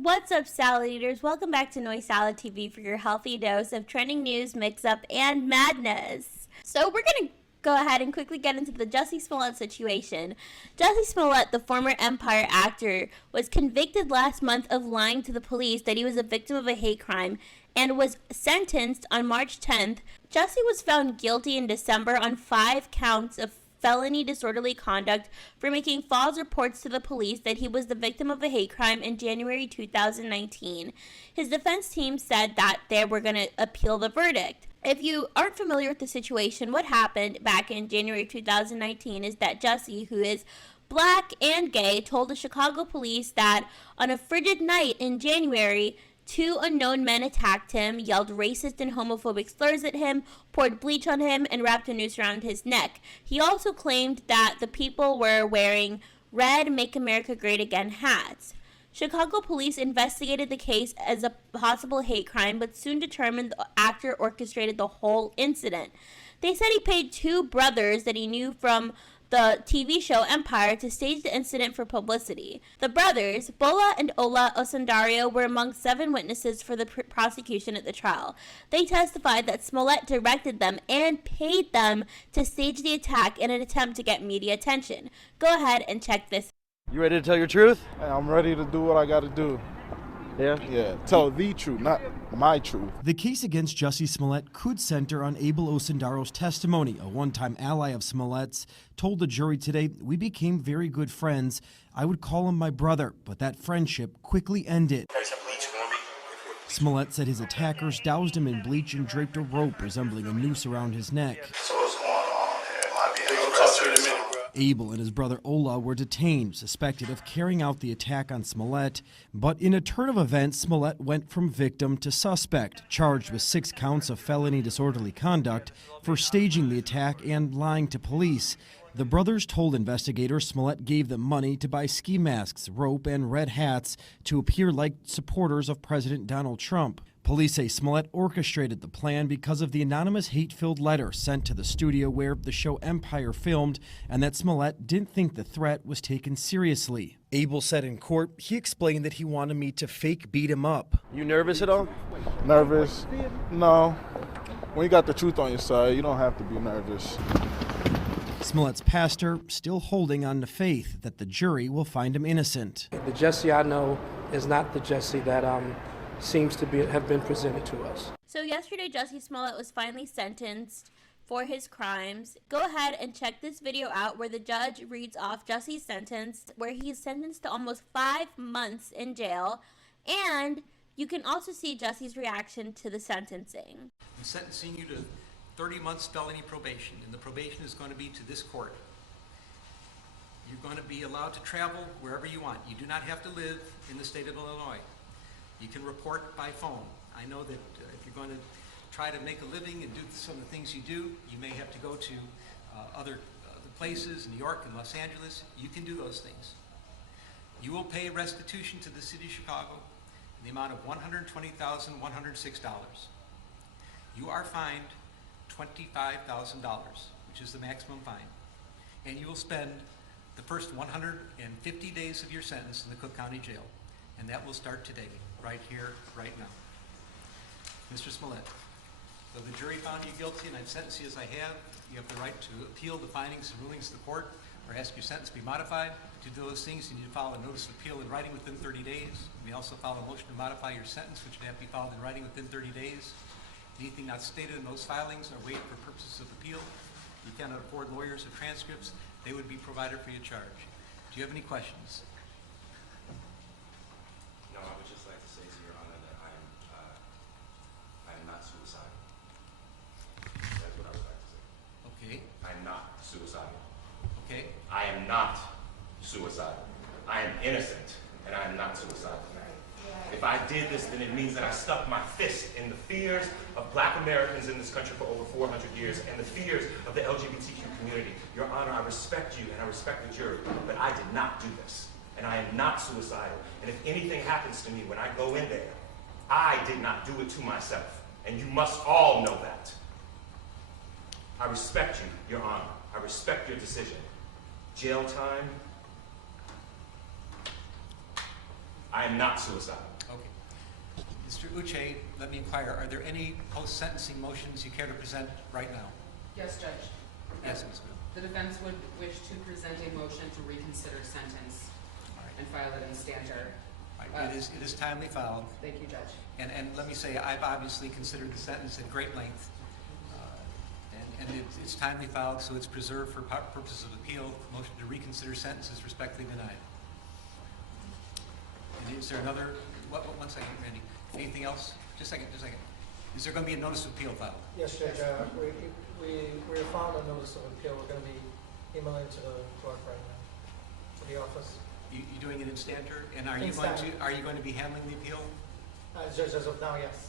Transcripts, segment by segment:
What's up, salad eaters? Welcome back to Noise Salad TV for your healthy dose of trending news, mix-up, and madness. So we're going to go ahead and quickly get into the Jussie Smollett situation. Jussie Smollett, the former Empire actor, was convicted last month of lying to the police that he was a victim of a hate crime and was sentenced on March 10th. Jussie was found guilty in December on 5 counts of felony disorderly conduct for making false reports to the police that he was the victim of a hate crime in January 2019. His defense team said that they were going to appeal the verdict. If you aren't familiar with the situation, what happened back in January 2019 is that Jussie, who is black and gay, told the Chicago police that on a frigid night in January, 2 unknown men attacked him, yelled racist and homophobic slurs at him, poured bleach on him, and wrapped a noose around his neck. He also claimed that the people were wearing red Make America Great Again hats. Chicago police investigated the case as a possible hate crime, but soon determined the actor orchestrated the whole incident. They said he paid 2 brothers that he knew from the TV show Empire to stage the incident for publicity. The brothers, Bola and Ola Osundario, were among 7 witnesses for the prosecution at the trial. They testified that Smollett directed them and paid them to stage the attack in an attempt to get media attention. Go ahead and check this. You ready to tell your truth? I'm ready to do what I got to do. Yeah, tell the truth, not my truth. The case against Jussie Smollett could center on Abel Osundario's testimony. A one-time ally of Smollett's told the jury today, "We became very good friends. I would call him my brother, but that friendship quickly ended." Smollett said his attackers doused him in bleach and draped a rope resembling a noose around his neck. So what's going on here? Might be a little Abel and his brother Ola were detained, suspected of carrying out the attack on Smollett. But in a turn of events, Smollett went from victim to suspect, charged with 6 counts of felony disorderly conduct for staging the attack and lying to police. The brothers told investigators Smollett gave them money to buy ski masks, rope, and red hats to appear like supporters of President Donald Trump. Police say Smollett orchestrated the plan because of the anonymous hate-filled letter sent to the studio where the show Empire filmed, and that Smollett didn't think the threat was taken seriously. Abel said in court he explained that he wanted me to fake beat him up. You nervous at all? Nervous? No. When you got the truth on your side, you don't have to be nervous. Smollett's pastor still holding on to faith that the jury will find him innocent. The Jussie I know is not the Jussie that seems to have been presented to us. So yesterday, Jussie Smollett was finally sentenced for his crimes. Go ahead and check this video out where the judge reads off Jussie's sentence, where he's sentenced to almost 5 months in jail. And you can also see Jussie's reaction to the sentencing. I'm sentencing you to 30 months felony probation, and the probation is going to be to this court. You're going to be allowed to travel wherever you want. You do not have to live in the state of Illinois. You can report by phone. I know that if you're going to try to make a living and do some of the things you do, you may have to go to other places, New York and Los Angeles. You can do those things. You will pay restitution to the city of Chicago in the amount of $120,106. You are fined $25,000, which is the maximum fine. And you will spend the first 150 days of your sentence in the Cook County Jail. And that will start today, right here, right now. Mr. Smollett, though the jury found you guilty and I've sentenced you as I have, you have the right to appeal the findings and rulings of the court or ask your sentence to be modified. To do those things, you need to file a notice of appeal in writing within 30 days. We also file a motion to modify your sentence, which would have to be filed in writing within 30 days. Anything not stated in those filings are waived for purposes of appeal. You cannot afford lawyers or transcripts. They would be provided for your charge. Do you have any questions? No, I would just like to say to Your Honor that I am not suicidal. That's what I would like to say. Okay. I'm not suicidal. Okay. I am not suicidal. I am innocent, and I am not suicidal. If I did this, then it means that I stuck my fist in the fears of Black Americans in this country for over 400 years and the fears of the LGBTQ community. Your Honor, I respect you and I respect the jury, but I did not do this. And I am not suicidal. And if anything happens to me when I go in there, I did not do it to myself. And you must all know that. I respect you, Your Honor. I respect your decision. Jail time, I am not suicidal. Okay. Mr. Uche, let me inquire, are there any post-sentencing motions you care to present right now? Yes, Judge. Yes, Ms. Will. The defense would wish to present a motion to reconsider sentence All right. and file it in stanter. All right. It is timely filed. Thank you, Judge. And let me say, I've obviously considered the sentence at great length. And it's timely filed, so it's preserved for purposes of appeal. Motion to reconsider sentence is respectfully denied. And is there another, one second, Randy. Anything else? Just a second. Is there going to be a notice of appeal filed? Yes, Judge. We filed a notice of appeal. We're going to be emailing it to the clerk right now, to the office. You doing it in stanter? And are In you going to be handling the appeal? Judge, as of now, yes.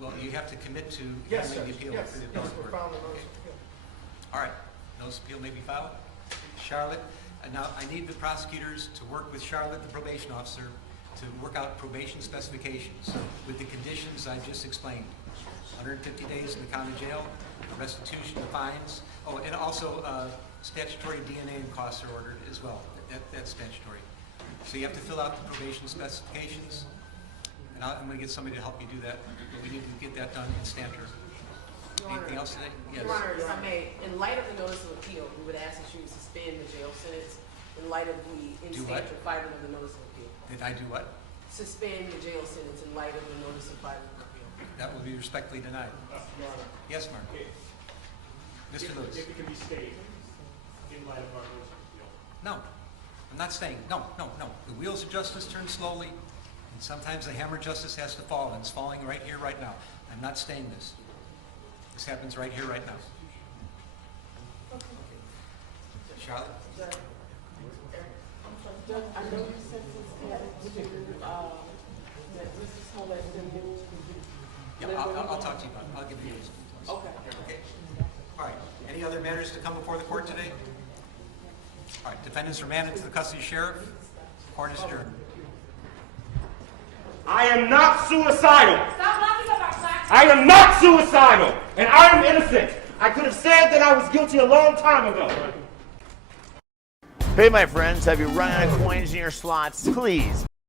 Well, you have to commit to Yes, handling Judge. the appeal Yes, for the yes, appellate we're court. filing a notice of appeal. All right, notice of appeal may be filed. Charlotte, now I need the prosecutors to work with Charlotte, the probation officer, to work out probation specifications with the conditions I just explained. 150 days in the county jail, restitution of fines. Oh, and also statutory DNA and costs are ordered as well. That's statutory. So you have to fill out the probation specifications, and I'm going to get somebody to help you do that. But we need to get that done in stanter. Anything else today? Yes. Your Honor, if I may, in light of the notice of appeal, we would ask that you suspend the jail sentence in light of the in Do what? stanter filing of the notice of appeal. Did I do what? Suspend the jail sentence in light of the notice of filing of appeal. That will be respectfully denied. Your Honor. Yes, Mark. Mr. Lewis. If it can be stayed in light of our notice of appeal. No, I'm not staying. No. The wheels of justice turn slowly, and sometimes the hammer of justice has to fall, and it's falling right here, right now. I'm not staying this. This happens right here, right now. Charlotte? I know you said that Mr. Smollett didn't. Yeah, I'll talk to you about it. I'll give you those. Okay. Okay. All right. Any other matters to come before the court today? All right. Defendants remanded to the custody of sheriff. Court is adjourned. I am not suicidal. Stop locking up our class. I am not suicidal, and I am innocent. I could have said that I was guilty a long time ago. Hey, my friends, have you run out of coins in your slots? Please